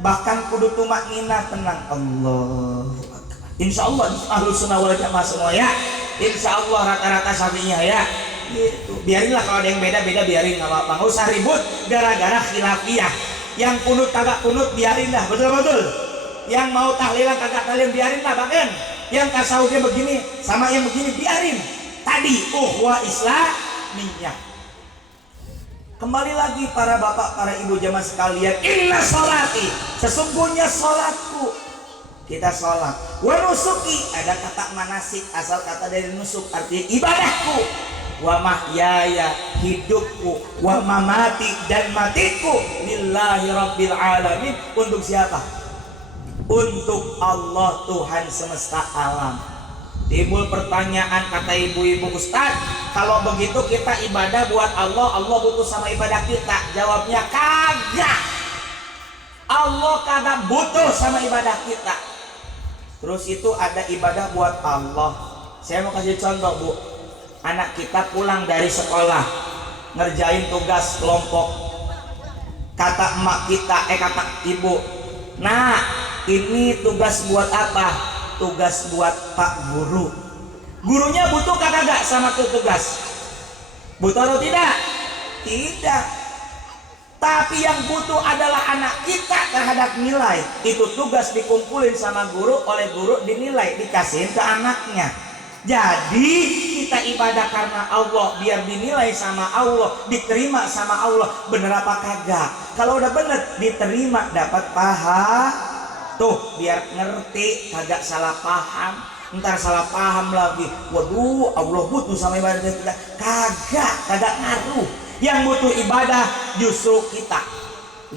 bahkan kudu tumakninah, tenang. Allah, insya Allah ahlus sunnah wal jamaah semua ya, insya Allah rata-rata safinya ya gitu. Biarinlah kalau ada yang beda-beda, biarin, nggak apa-apa, nggak usah ribut gara-gara khilafiyah. Yang kunut kagak kunut biarin lah, betul-betul. Yang mau tahlilan kagak tahlilan biarin lah, bahkan yang tasawufnya begini sama yang begini biarin. Tadi uhwah Islamiyah. Kembali lagi para bapak, para ibu jamaah sekalian, inna sholati, sesungguhnya sholatku, kita sholat. Wa nusuki, ada kata manasik, asal kata dari nusuk, artinya ibadahku. Wa mahyaya, hidupku. Wa mamati, dan matiku. Lillahi rabbil alamin, untuk siapa? Untuk Allah, Tuhan semesta alam. Timbul pertanyaan, kata ibu-ibu, Ustaz, kalau begitu kita ibadah buat Allah, Allah butuh sama ibadah kita? Jawabnya kagak. Allah kagak butuh sama ibadah kita. Terus itu ada ibadah buat Allah. Saya mau kasih contoh, Bu. Anak kita pulang dari sekolah, ngerjain tugas kelompok. Kata emak kita, kata ibu, nah ini tugas buat apa? Tugas buat Pak Guru. Gurunya butuh kagak sama tugas? Butuh atau tidak? Tidak. Tapi yang butuh adalah anak kita terhadap nilai. Itu tugas dikumpulin sama guru, oleh guru dinilai, dikasihin ke anaknya. Jadi kita ibadah karena Allah, biar dinilai sama Allah, diterima sama Allah. Bener apa kagak? Kalau udah bener, diterima, dapat pahala. Tuh, biar ngerti, kagak salah paham. Ntar salah paham lagi, waduh Allah butuh sama ibadah kita. Kagak ngaruh. Yang butuh ibadah justru kita.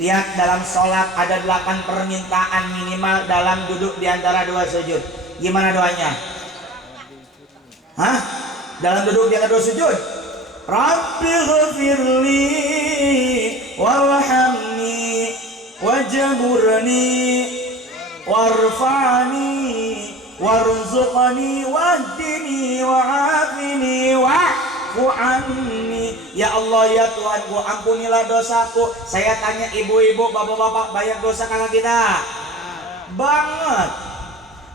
Lihat dalam sholat ada 8 permintaan minimal dalam duduk di antara 2 sujud. Gimana doanya? Hah? Dalam duduk di antara 2 sujud, Rabbi ghafirli warhamni wajburni warfa'ni warzuqni wahdini wa'afini wa'fu anni. Ya Allah, ya Tuhanku, ampunilah dosaku. Saya tanya ibu-ibu, bapak-bapak, banyak dosa kakak kita? Banget.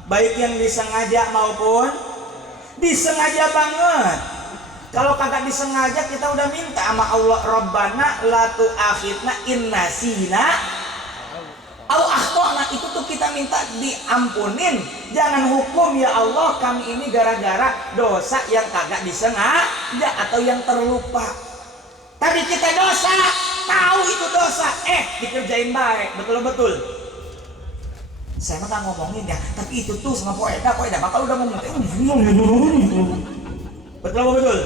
Baik yang disengaja maupun disengaja banget. Kalau kagak disengaja, kita udah minta sama Allah, Rabbana la tu'akhidna in nasina au akhtana. Itu tuh kita minta diampunin, jangan hukum ya Allah kami ini gara-gara dosa yang kagak disengaja atau yang terlupa. Tapi kita dosa, tahu itu dosa, dikerjain baik, betul-betul. Saya mah ngomongin ya, tapi itu tuh sama poeda bakal udah ngomong. Betul.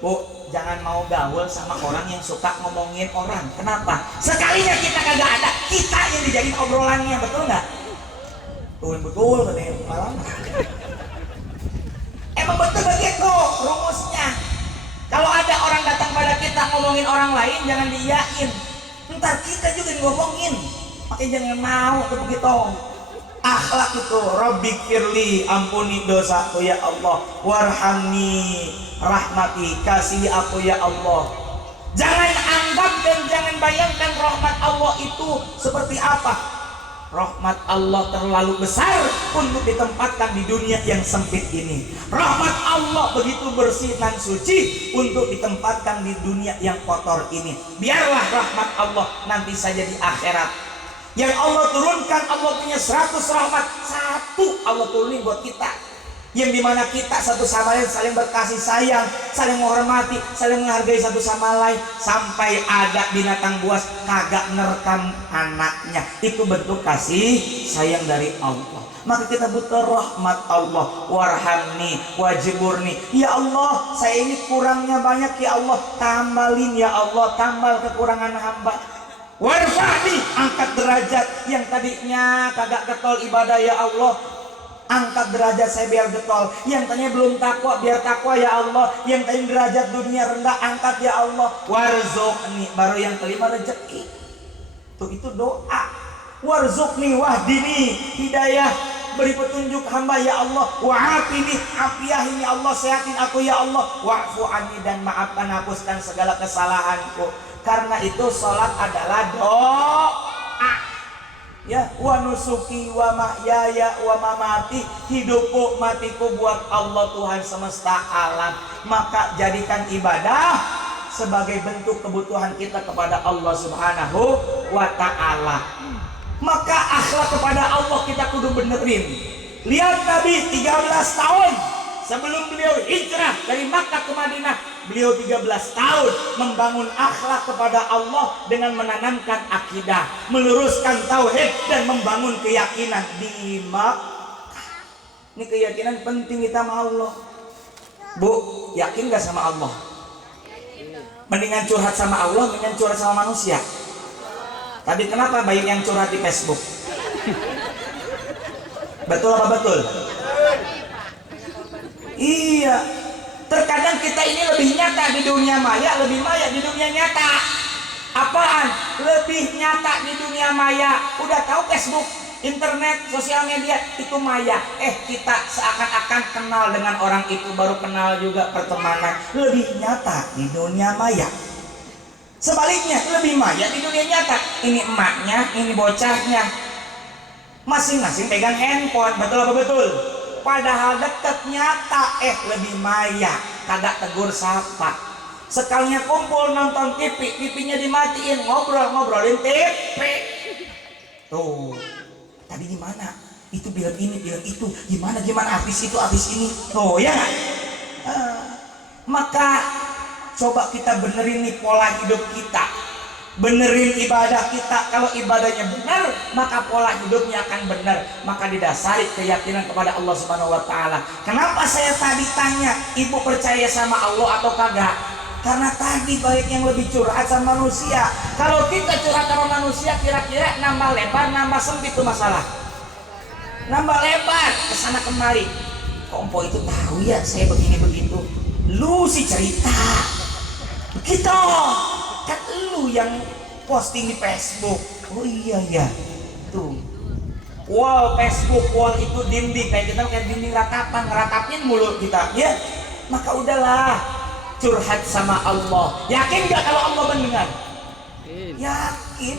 Bu, jangan mau gaul sama orang yang suka ngomongin orang. Kenapa? Sekalinya kita kagak ada, kita yang dijadiin obrolannya, betul nggak? Betul katanya malam. Emang betul begitu rumusnya. Kalau ada orang datang pada kita ngomongin orang lain, jangan diiyain. Ntar kita juga ngomongin. Makanya jangan mau tuh begitu. Akhlak itu, Rabbi firli, ampuni dosaku ya Allah, warhamni, rahmati, kasih aku ya Allah. Jangan anggap dan jangan bayangkan rahmat Allah itu seperti apa. Rahmat Allah terlalu besar untuk ditempatkan di dunia yang sempit ini. Rahmat Allah begitu bersih dan suci untuk ditempatkan di dunia yang kotor ini. Biarlah rahmat Allah nanti saja di akhirat. Yang Allah turunkan, Allah punya 100 rahmat, 1 Allah turunin buat kita. Yang dimana kita satu sama lain saling berkasih sayang, saling menghormati, saling menghargai satu sama lain. Sampai ada binatang buas kagak nerekam anaknya. Itu bentuk kasih sayang dari Allah. Maka kita butuh rahmat Allah. Warhamni wajburni. Ya Allah, saya ini kurangnya banyak ya Allah, tambalin ya Allah, tambal kekurangan hamba. Warfa'ni, angkat derajat yang tadinya kagak getol ibadah ya Allah, angkat derajat saya biar getol. Yang tadinya belum takwa biar takwa ya Allah. Yang tadinya derajat dunia rendah angkat ya Allah. Warzuqni, baru yang kelima rezeki. Tuh itu doa. Warzuqni wahdini, hidayah, beri petunjuk hamba ya Allah. Wa'afini, afiahin ya Allah, sehatin aku ya Allah. Wa'fu anni, dan maafkan, hapuskan segala kesalahanku. Karena itu sholat adalah doa. Ya, wa nusuki wa mahyaya wa mamati, hidupku matiku buat Allah Tuhan semesta alam. Maka jadikan ibadah sebagai bentuk kebutuhan kita kepada Allah Subhanahu wa ta'ala. Maka akhlak kepada Allah kita kudu benerin. Lihat Nabi 13 tahun sebelum beliau hijrah dari Makkah ke Madinah, beliau 13 tahun membangun akhlak kepada Allah dengan menanamkan akidah, meluruskan tauhid dan membangun keyakinan di Makkah. Ini keyakinan penting kita sama Allah. Bu, yakin gak sama Allah? Mendingan curhat sama Allah, mendingan curhat sama manusia. Tapi kenapa banyak yang curhat di Facebook? Betul apa betul? Iya. Terkadang kita ini lebih nyata di dunia maya, lebih maya di dunia nyata. Apaan? Lebih nyata di dunia maya. Udah tahu Facebook, internet, sosial media itu maya. Kita seakan-akan kenal dengan orang itu, baru kenal juga pertemanan. Lebih nyata di dunia maya. Sebaliknya lebih maya di dunia nyata. Ini emaknya, ini bocahnya, masing-masing pegang handphone. Betul apa betul? Padahal deket nyata, lebih maya. Kagak tegur sapa. Sekalinya kumpul nonton TV, TV-nya dimatiin, ngobrolin TV. Tuh, tadi gimana? Itu bilang ini, bilang itu. Gimana artis itu, artis ini. Oh ya. Maka coba kita benerin nih pola hidup kita, benerin ibadah kita. Kalau ibadahnya benar, maka pola hidupnya akan benar. Maka didasari keyakinan kepada Allah Subhanahu wa ta'ala. Kenapa saya tadi tanya, ibu percaya sama Allah atau kagak? Karena tadi baik yang lebih curhat sama manusia. Kalau kita curhat sama manusia, kira-kira nambah lebar, nambah sempit tuh masalah. Nambah lebar, kesana kemari. Kok Empo itu tahu ya saya begini begitu? Lu sih cerita. Begitu. Kan lu yang posting di Facebook. Oh iya tuh, wall Facebook, wall itu dinding, kayak kita kayak dinding ratapan, ngeratapin mulut kita ya. Maka udahlah, curhat sama Allah. Yakin gak kalau Allah mendengar? Yakin.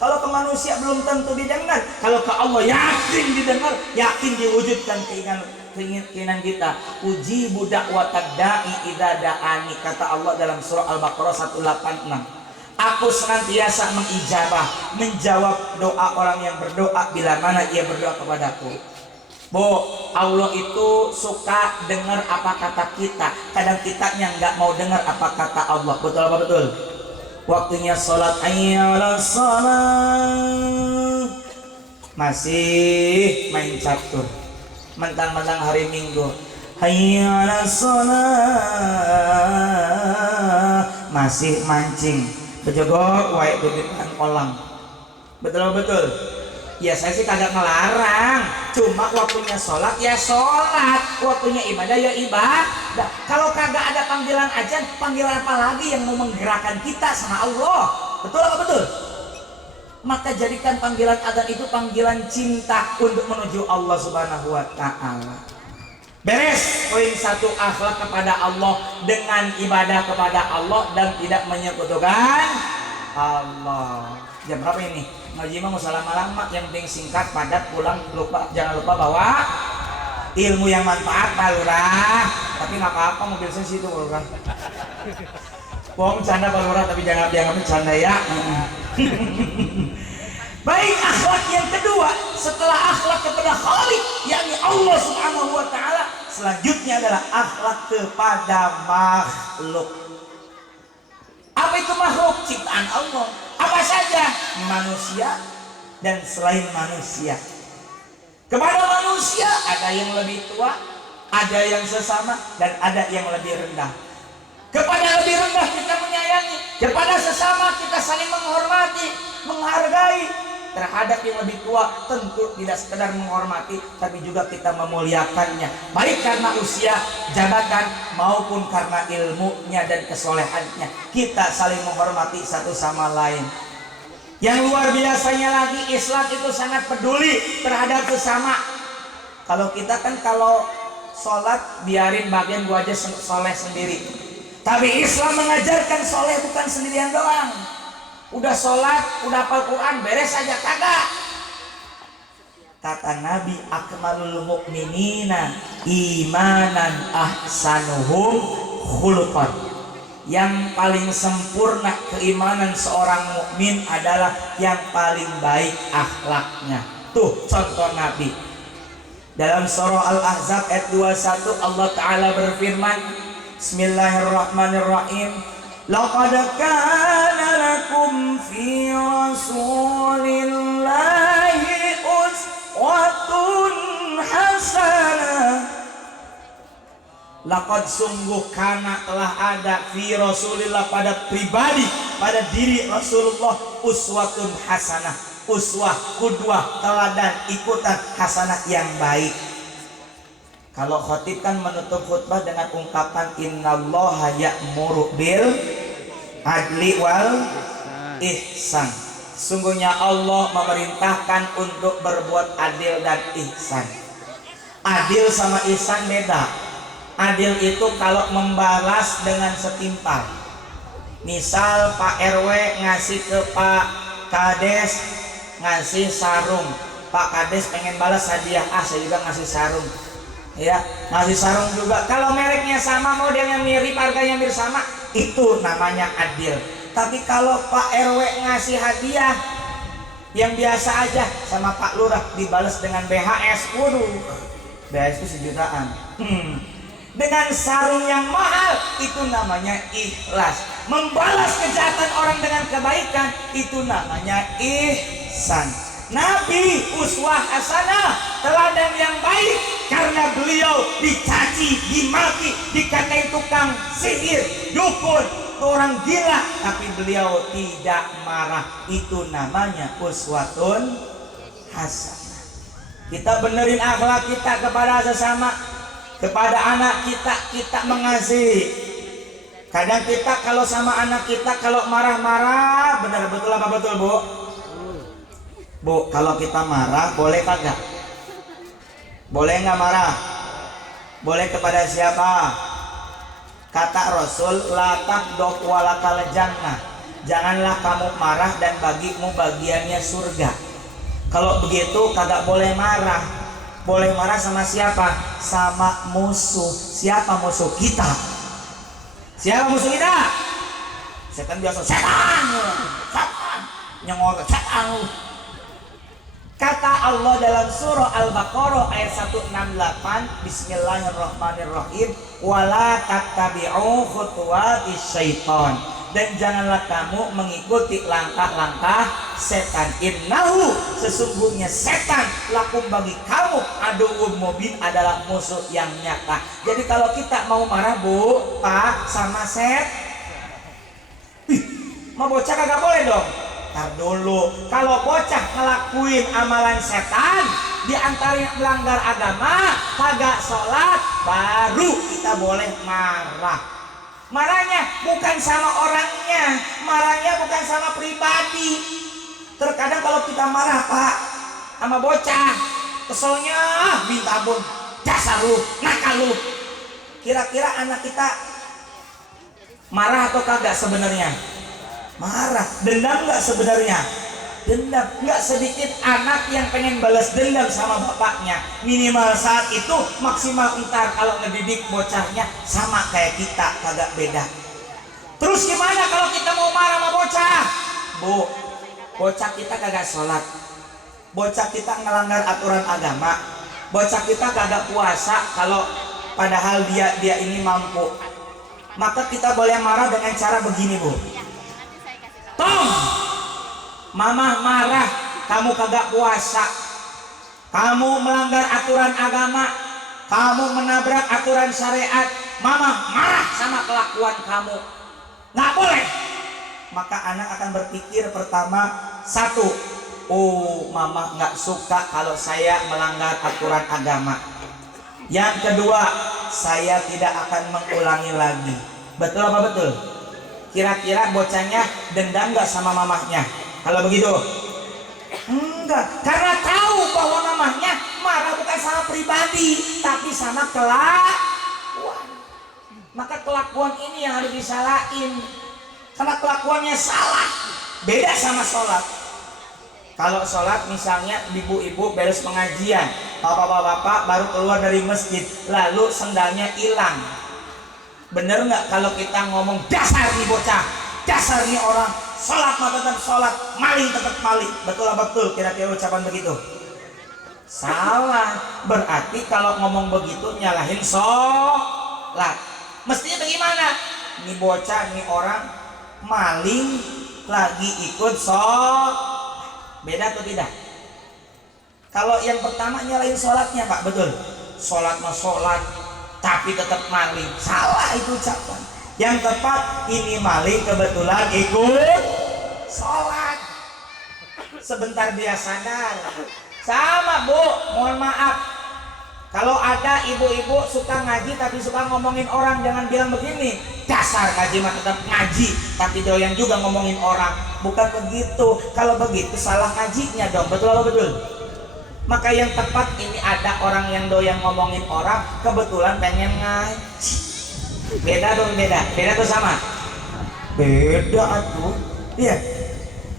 Kalau ke manusia belum tentu didengar, kalau ke Allah yakin didengar, yakin diwujudkan keinginan kita. Ujibu da'watad da'i idza da'ani, kata Allah dalam surah Al-Baqarah 186. Aku senantiasa mengijabah, menjawab doa orang yang berdoa bila mana ia berdoa kepadaku. Bu, Allah itu suka dengar apa kata kita. Kadang kitanya nggak mau dengar apa kata Allah. Betul apa betul? Waktunya sholat, ayyala sholat, masih main catur. Mentang-mentang hari Minggu, ayyala sholat, masih mancing. Bejogok wae di depan kolam. Betul betul. Ya saya sih kagak ngelarang, cuma waktunya sholat ya sholat, waktunya ibadah ya ibadah. Kalau kagak ada panggilan ajan, panggilan apa lagi yang mau menggerakkan kita sama Allah? Betul apa betul? Maka jadikan panggilan adzan itu panggilan cinta untuk menuju Allah Subhanahu wa ta'ala. Beres. Poin 1, akhlak kepada Allah dengan ibadah kepada Allah dan tidak menyekutukan Allah. Jam berapa ini? Ngaji mah mau lama-lama, yang penting singkat, padat, pulang jangan lupa bawa ilmu yang manfaat, Pak Lurah. Tapi nggak apa-apa, mobil saya situ Pak Lurah. Bohong canda Pak Lurah, tapi jangan bercanda ya. Baik, akhlak yang kedua setelah akhlak kepada Khalik, yakni Allah Subhanahu wa ta'ala, selanjutnya adalah akhlak kepada makhluk. Apa itu makhluk? Ciptaan Allah. Apa saja? Manusia dan selain manusia. Kepada manusia ada yang lebih tua, ada yang sesama, dan ada yang lebih rendah. Kepada lebih rendah kita menyayangi, kepada sesama kita saling menghormati, menghargai. Terhadap yang lebih tua tentu tidak sekedar menghormati, tapi juga kita memuliakannya, baik karena usia, jabatan, maupun karena ilmunya dan kesolehannya. Kita saling menghormati satu sama lain. Yang luar biasanya lagi, Islam itu sangat peduli terhadap sesama. Kalau kita kan kalau sholat biarin bagian gua aja soleh sendiri, tapi Islam mengajarkan soleh bukan sendirian doang. Udah sholat, udah hafal Quran, beres aja, kagak. Kata Nabi, akmalul mu'minina imanan ahsanuhum khuluqan. Yang paling sempurna keimanan seorang mukmin adalah yang paling baik akhlaknya. Tuh contoh Nabi. Dalam surah Al-Ahzab ayat 21 Allah Ta'ala berfirman, Bismillahirrahmanirrahim. Laqad kana lakum fi rasulillahi uswatun hasanah. Laqad sungguh kana telah ada fi Rasulillah pada pribadi, pada diri Rasulullah uswatun hasanah, uswah, kudwah, teladan, ikutan hasanah yang baik. Kalau khatib kan menutup khutbah dengan ungkapan innallaha ya'muru bil adli wal ihsan. Sungguhnya Allah memerintahkan untuk berbuat adil dan ihsan. Adil sama ihsan beda. Adil itu kalau membalas dengan setimpal. Misal Pak RW ngasih ke Pak Kades ngasih sarung, Pak Kades pengen balas hadiah, saya juga ngasih sarung, ya ngasih sarung juga. Kalau mereknya sama, modelnya mirip, harganya mirip sama, itu namanya adil. Tapi kalau Pak RW ngasih hadiah yang biasa aja sama Pak Lurah dibalas dengan BHS, waduh, BHS itu sejutaan. Dengan sarung yang mahal, itu namanya ikhlas. Membalas kejahatan orang dengan kebaikan, itu namanya ihsan. Nabi uswah hasanah, teladan yang baik, karena beliau dicaci, dimaki, dikatain tukang sihir, dukun, orang gila, tapi beliau tidak marah. Itu namanya uswatun hasanah. Kita benerin akhlak kita kepada sesama, kepada anak kita mengasihi. Kadang kita kalau sama anak kita kalau marah-marah, benar betul apa betul Bu? Bu, kalau kita marah boleh kagak? Boleh nggak marah? Boleh kepada siapa? Kata Rasul, la taqdok walakal jannah. Janganlah kamu marah dan bagimu bagiannya surga. Kalau begitu kagak boleh marah. Boleh marah sama siapa? Sama musuh. Siapa musuh kita? Siapa musuh kita? Setan biasa. Setan nyengol, setan. Kata Allah dalam surah Al-Baqarah ayat 168, Bismillahirrahmanirrahim, wala tattabi'u khutuwatis syaitan. Dan janganlah kamu mengikuti langkah-langkah setan. Innahu, sesungguhnya setan, lakum bagi kamu, aduwwum mubin, adalah musuh yang nyata. Jadi kalau kita mau marah Bu, Pak, sama mau bocah kagak boleh dong. Ntar dulu, kalau bocah ngelakuin amalan setan, diantaranya melanggar agama, kagak sholat, baru kita boleh marah. Marahnya bukan sama orangnya, marahnya bukan sama pribadi. Terkadang kalau kita marah Pak sama bocah, keselnya minta ampun, dasar lu, nakal lu. Kira-kira anak kita marah atau kagak sebenarnya? Marah. Dendam nggak sebenarnya? Dendam. Nggak sedikit anak yang pengen balas dendam sama bapaknya. Minimal saat itu, maksimal ntar kalau ngedidik bocahnya sama kayak kita, kagak beda. Terus gimana kalau kita mau marah sama bocah? Bu, bocah kita kagak sholat, bocah kita ngelanggar aturan agama, bocah kita kagak puasa kalau padahal dia ini mampu. Maka kita boleh marah dengan cara begini Bu. Tom, Mama marah, kamu kagak puasa, kamu melanggar aturan agama, kamu menabrak aturan syariat, Mama marah sama kelakuan kamu. Nggak boleh. Maka anak akan berpikir pertama, satu, oh Mama nggak suka kalau saya melanggar aturan agama. Yang kedua, saya tidak akan mengulangi lagi. Betul apa betul? Kira-kira bocahnya dendam nggak sama mamahnya? Kalau begitu, enggak, karena tahu bahwa mamahnya marah bukan sama pribadi, tapi sama kelakuan. Maka kelakuan ini yang harus disalahin, karena kelakuannya salah. Beda sama sholat. Kalau sholat misalnya ibu-ibu beres pengajian, bapak-bapak baru keluar dari masjid, lalu sendalnya hilang. Bener nggak kalau kita ngomong dasar nih bocah, dasar nih orang, sholat mah tetap sholat, maling tetap maling. Betul apa betul kira-kira ucapan begitu? Salah. Berarti kalau ngomong begitu nyalahin sholat. Mestinya bagaimana? Ini bocah, ini orang maling lagi ikut sholat. Beda atau tidak? Kalau yang pertama nyalain sholatnya Pak, betul. Sholat mah sholat, tapi tetap maling. Salah itu ucapan. Yang tepat, ini maling kebetulan ikut sholat. Sebentar dia sadar. Sama Bu, mohon maaf. Kalau ada ibu-ibu suka ngaji tapi suka ngomongin orang, jangan bilang begini, dasar ngaji mah tetap ngaji tapi doyan juga ngomongin orang. Bukan begitu. Kalau begitu salah ngajinya dong. Betul atau betul? Maka yang tepat, ini ada orang yang doyan ngomongin orang, kebetulan pengen ngaji. Beda dong, beda. Beda tuh sama? Beda atuh. Iya.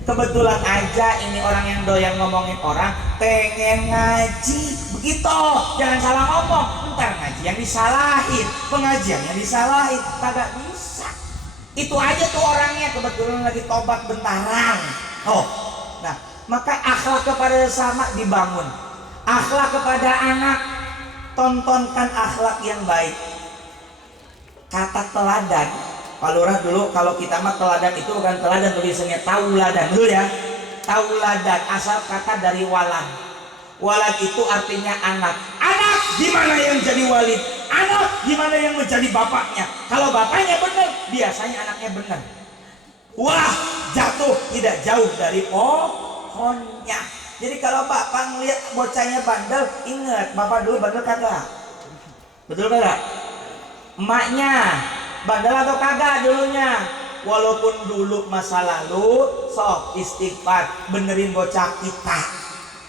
Kebetulan aja ini orang yang doyan ngomongin orang pengen ngaji. Begitu. Jangan salah ngomong. Ntar ngaji yang disalahin, pengajian yang disalahin. Kagak bisa. Itu aja tuh orangnya kebetulan lagi tobat bentaran. Oh, nah maka akhlak kepada sesama dibangun. Akhlak kepada anak, tontonkan akhlak yang baik. Kata teladan, Pak Lurah dulu kalau kita mah teladan itu bukan teladan, tulisannya tauladan dulu ya. Tauladan asal kata dari walad. Walad itu artinya anak. Anak gimana yang jadi walid? Anak gimana yang menjadi bapaknya? Kalau bapaknya benar, biasanya anaknya benar. Wah, jatuh tidak jauh dari pohonnya. Jadi kalau bapak ngeliat bocahnya bandel, ingat bapak dulu bandel kagak? Betul kagak? Emaknya bandel atau kagak dulunya? Walaupun dulu masa lalu, sok istighfar, benerin bocah kita.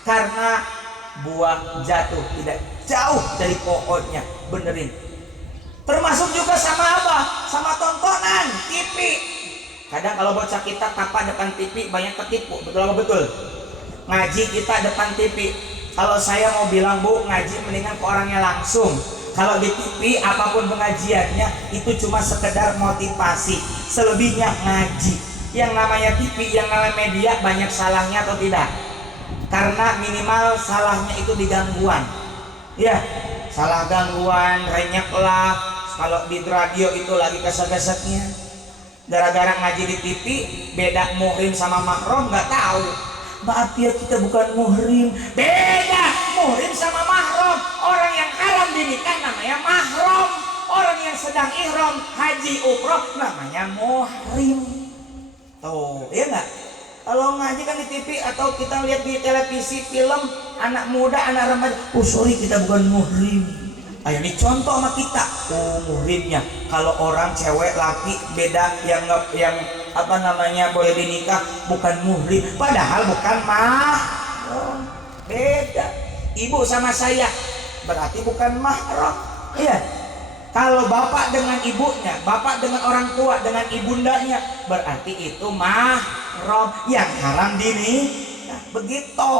Karena buah jatuh tidak jauh dari pohonnya, benerin. Termasuk juga sama apa? Sama tontonan TV. Kadang kalau bocah kita tapak depan TV banyak ketipu. Betul apa betul? Ngaji kita depan TV. Kalau saya mau bilang Bu, ngaji mendingan ke orangnya langsung. Kalau di TV apapun pengajiannya itu cuma sekedar motivasi, selebihnya ngaji. Yang namanya TV, yang namanya media banyak salahnya atau tidak? Karena minimal salahnya itu di gangguan. Ya, salah gangguan, renyek lah. Kalau di radio itu lagi kesek-keseknya. Gara-gara ngaji di TV, beda muhrim sama mahram nggak tahu. Maaf ya, kita bukan muhrim. Beda muhrim sama mahram. Orang yang haram dinikah namanya mahram. Orang yang sedang ihram haji umroh namanya muhrim. Tuh, ya nggak? Kalau ngaji kan di TV atau kita lihat di televisi film anak muda, anak remaja, oh sorry kita bukan muhrim. Ayo ini contoh sama kita. Oh muhrimnya. Kalau orang cewek laki beda, yang apa namanya boleh dinikah bukan muhrim. Padahal bukan mahram. Beda. Ibu sama saya berarti bukan mahram. Iya. Kalau bapak dengan ibunya, bapak dengan orang tua, dengan ibundanya, berarti itu mahram. Yang haram dini, nah, begitu.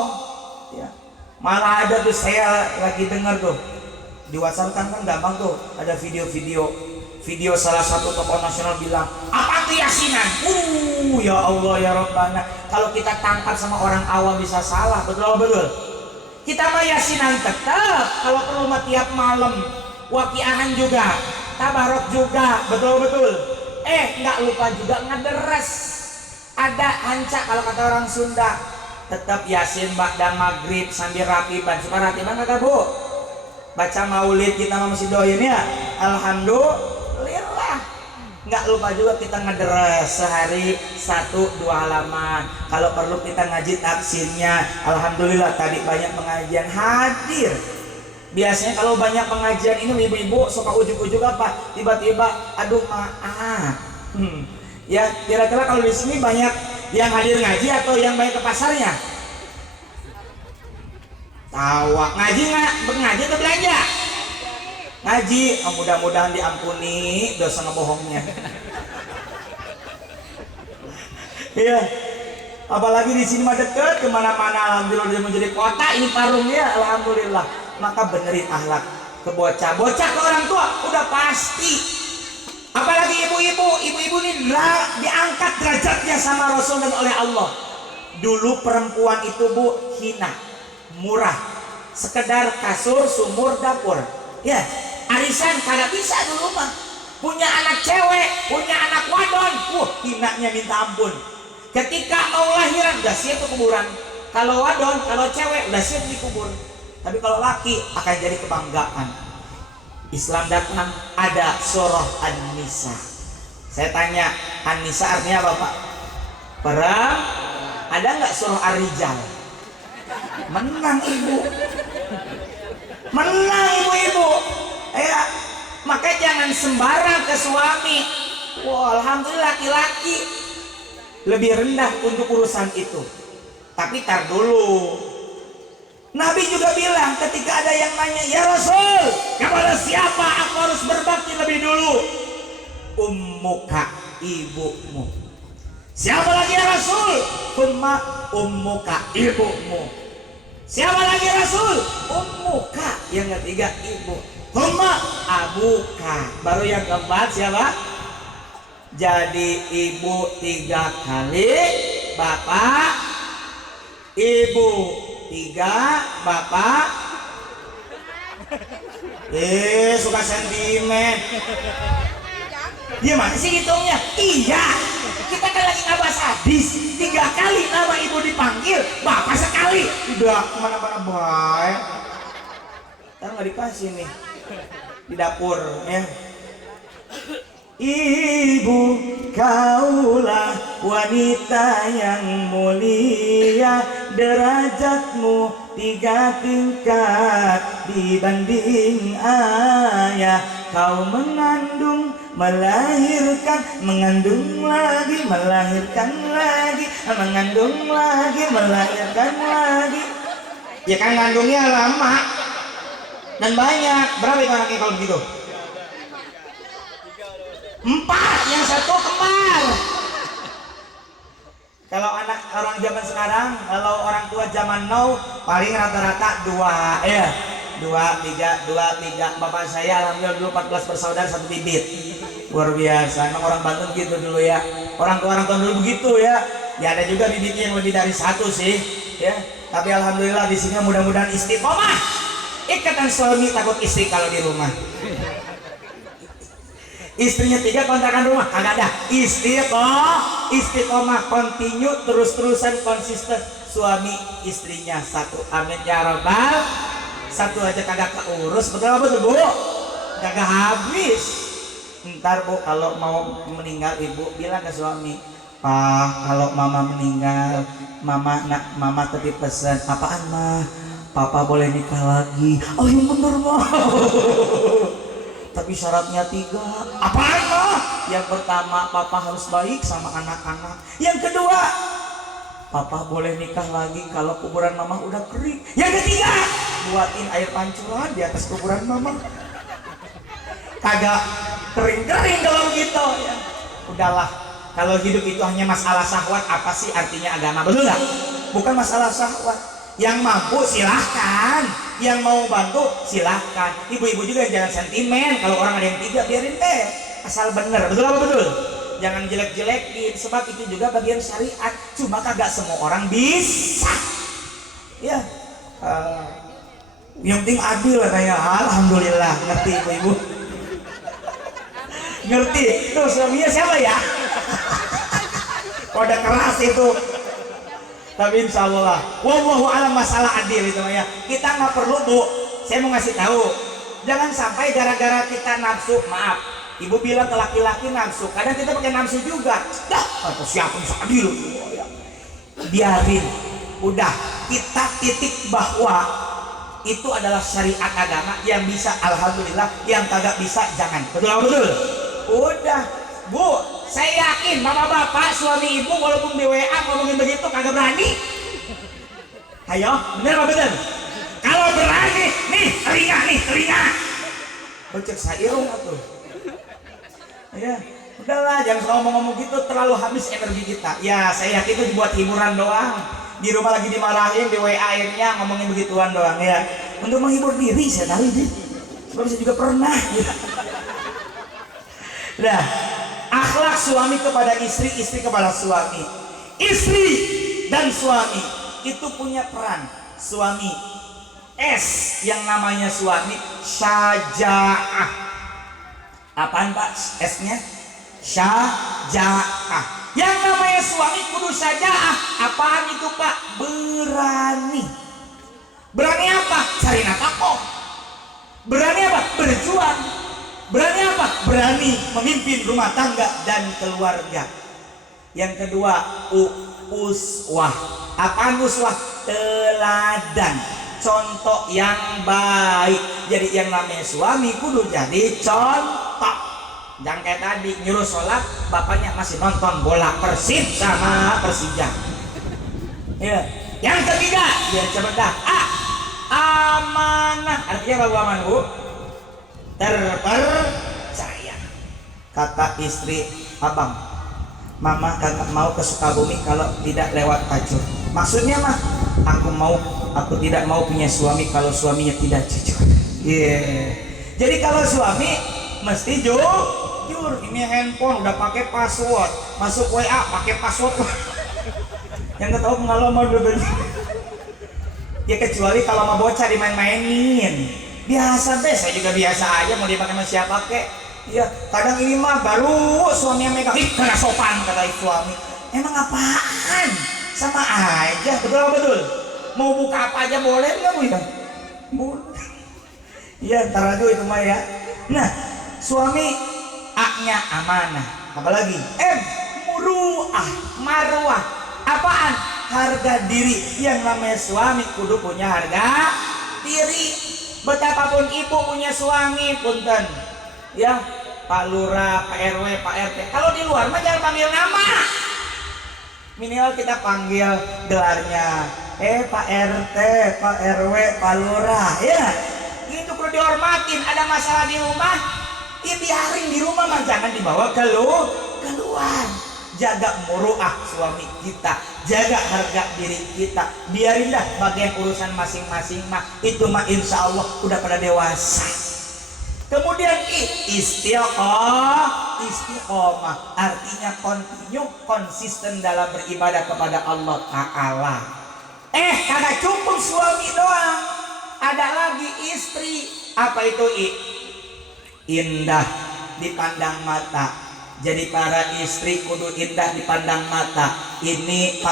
Ya. Malah ada tuh saya lagi dengar tuh di WhatsApp kan gampang tuh, ada video salah satu tokoh nasional bilang apa tuh yasinan. Ya Allah ya Rabbana, kalau kita tangkap sama orang awam bisa salah. Betul betul. Kita mah yasinan tetap, kalau perlu mah tiap malam. Waqiahan juga, tabarok juga, betul-betul. Nggak lupa juga ngederes. Ada hanca kalau kata orang Sunda. Tetap yasin ba'da maghrib sambil ratiban. Suka ratiban kagak Bu? Baca maulid kita masih doain ya. Alhamdulillah. Nggak lupa juga kita ngederes sehari 1-2 halaman. Kalau perlu kita ngaji tafsirnya. Alhamdulillah tadi banyak pengajian hadir. Biasanya kalau banyak pengajian ini ibu-ibu suka ujuk-ujuk apa? Tiba-tiba, aduh maaf. Ya kira-kira kalau di sini banyak yang hadir ngaji atau yang banyak ke pasarnya? Tawa ngaji nggak? Ngaji atau belanja? Ngaji. Oh, mudah-mudahan diampuni dosa ngebohongnya. Iya. Apalagi di sini mah deket kemana-mana, alhamdulillah udah menjadi kota ini parungnya, alhamdulillah. Maka benerin akhlak ke bocah, bocah ke orang tua udah pasti. Apalagi ibu-ibu ini diangkat derajatnya sama Rasul dan oleh Allah. Dulu perempuan itu bu hina, murah, sekedar kasur, sumur, dapur. Ya, arisan kagak bisa dulu mah. Punya anak cewek, punya anak wadon, hinanya minta ampun. Ketika mau lahiran udah siap ke kuburan. Kalau wadon, kalau cewek udah siap dikubur. Tapi kalau laki akan jadi kebanggaan. Islam datang ada surah An-Nisa. Saya tanya, An-Nisa artinya apa Pak? Perang. Ada nggak surah Ar-Rijal? Menang ibu. Menang ibu-ibu. Ya, makanya jangan sembarang ke suami. Wah, alhamdulillah laki-laki lebih rendah untuk urusan itu. Tapi tar dulu. Nabi juga bilang ketika ada yang nanya, ya Rasul, kepada siapa aku harus berbakti lebih dulu? Ummuka, ibumu. Siapa lagi ya Rasul? Umma ummuka, ibumu. Siapa lagi ya Rasul? Ummuka. Yang ketiga ibu. Umma abuka. Baru yang keempat siapa? Jadi ibu 3 kali, bapak, ibu 3, bapak. Suka sentimen. Dia mana sih hitungnya? Iya, kita kan lagi ngabas hadis. 3 kali nama ibu dipanggil, bapak sekali. Udah kemana-mana baik. Ntar nggak dikasih nih di dapur ya. Ibu kaulah wanita yang mulia, derajatmu 3 tingkat dibanding ayah. Kau mengandung, melahirkan, mengandung lagi, melahirkan lagi, mengandung lagi, melahirkan lagi. Ya kan ngandungnya lama dan banyak. Berapa itu anaknya kalau begitu? 4, yang 1 kembar. Kalau anak orang zaman sekarang, kalau orang tua zaman now paling rata-rata 2 ya. 2, 3. Bapak saya alhamdulillah dulu 14 bersaudara 1 bibit. Luar biasa. Emang orang Banten gitu dulu ya. Orang tua dulu begitu ya. Ya ada juga bibitnya yang lebih dari 1 sih ya. Tapi alhamdulillah di sini mudah-mudahan istiqomah. Ikatan suami takut istri kalau di rumah. Istrinya 3 kontrakan rumah kagak ada. Istiqomah continue terus-terusan konsisten. Suami istrinya 1. Amin ya rabbal. 1 aja kagak keurus. Betul apa tuh bu? Kagak habis. Ntar bu kalau mau meninggal ibu bilang ke suami, Pak kalau mama meninggal mama tadi pesan apaan mah? Papa boleh nikah lagi. Oh yang bener mah. Tapi syaratnya 3. Apaan mah? Yang pertama papa harus baik sama anak-anak. Yang kedua papa boleh nikah lagi kalau kuburan mama udah kering. Yang ketiga buatin air pancuran di atas kuburan mama. Kagak kering-kering kalau gitu ya. Udahlah, kalau hidup itu hanya masalah syahwat, apa sih artinya agama? Betul nggak? Bukan masalah syahwat. Yang mampu silahkan, yang mau bantu silahkan. Ibu-ibu juga jangan sentimen. Kalau orang ada yang 3 biarin deh, asal bener. Betul apa betul? Jangan jelek-jelekin, sebab itu juga bagian syariat. Cuma kagak semua orang bisa. Ya, yang penting adil kayak alhamdulillah. Ngerti ibu-ibu? Ngerti? Tuh suaminya siapa ya? Kode keras itu. Tapi insya Allah wallahu alam masalah adil itu ya. Kita nggak perlu bu. Saya mau ngasih tahu. Jangan sampai gara-gara kita nafsu, maaf. Ibu bilang ke laki-laki nafsu. Kadang kita pakai nafsu juga. Dah, atau siapa bisa adil? Biarin. Udah. Kita titik bahwa itu adalah syariat agama yang bisa alhamdulillah, yang kagak bisa jangan. Betul apa betul? Udah bu, saya yakin mama bapak suami ibu walaupun di WA ngomongin begitu kagak berani. Ayo, bener apa bener? Kalau berani, nih telinga. Becek sairung atuh. Ya, Udahlah, jangan suka ngomong-ngomong gitu, terlalu habis energi kita. Ya, saya yakin itu buat hiburan doang. Di rumah lagi dimarahin, di WA-nya ngomongin begituan doang ya. Untuk menghibur diri saya tahu itu. Sebab saya juga pernah. Ya. Nah, akhlak suami kepada istri, istri kepada suami. Istri dan suami itu punya peran. Suami S yang namanya suami syaja'ah. Apaan Pak S-nya? Syaja'ah. Yang namanya suami kudu syaja'ah. Apaan itu Pak? Berani. Berani apa? Cari nafkah. Berani apa? Berjuang. Berani apa? Berani memimpin rumah tangga dan keluarga. Yang kedua, uswah. Apaan uswah? Teladan, contoh yang baik. Jadi yang namanya suami kudu jadi contoh. Jangan kayak tadi nyuruh sholat, bapaknya masih nonton bola Persib sama Persija. Ya. Yang ketiga, biar cepet dah. Amanah. Artinya apa amanah Bu? Terpercaya. Kata istri abang, mama kagak mau ke Sukabumi kalau tidak lewat Tajur. Maksudnya mah, aku tidak mau punya suami kalau suaminya tidak jujur. Yeah. Jadi kalau suami mesti jujur. Ini handphone udah pakai password, masuk WA pakai password. Yang nggak tahu pengalaman udah. Ya kecuali kalau mau bocah dimain-mainin. Biasa deh, saya juga biasa aja mau dipakai sama siapa kek. Iya, kadang ini mah baru suaminya megang, ih karena sopan kata suami. Emang apaan? Sama aja, betul apa betul? Mau buka apa aja boleh nggak Bu ya? Boleh. Iya, ntar aja itu mah ya. Nah, suami A-nya amanah. Apalagi? Muruah, marwah. Apaan? Harga diri. Yang namanya suami kudu punya harga diri. Betapapun ibu punya suami, punten. Ya, Pak Lurah, Pak RW, Pak RT. Kalau di luar mah jangan panggil nama. Minimal kita panggil gelarnya. Pak RT, Pak RW, Pak Lurah. Ya, itu perlu dihormatin. Ada masalah di rumah, ya biarin di rumah mah, jangan dibawa keluar. Jaga muruah suami kita, jaga harga diri kita. Biarin dah bagian urusan masing-masing mah, itu mah insya Allah udah pada dewasa. Kemudian istiqomah artinya continue, konsisten dalam beribadah kepada Allah Ta'ala. Kagak cukup suami doang, ada lagi istri. Apa itu indah dipandang mata. Jadi para istri kudu indah dipandang mata. Ini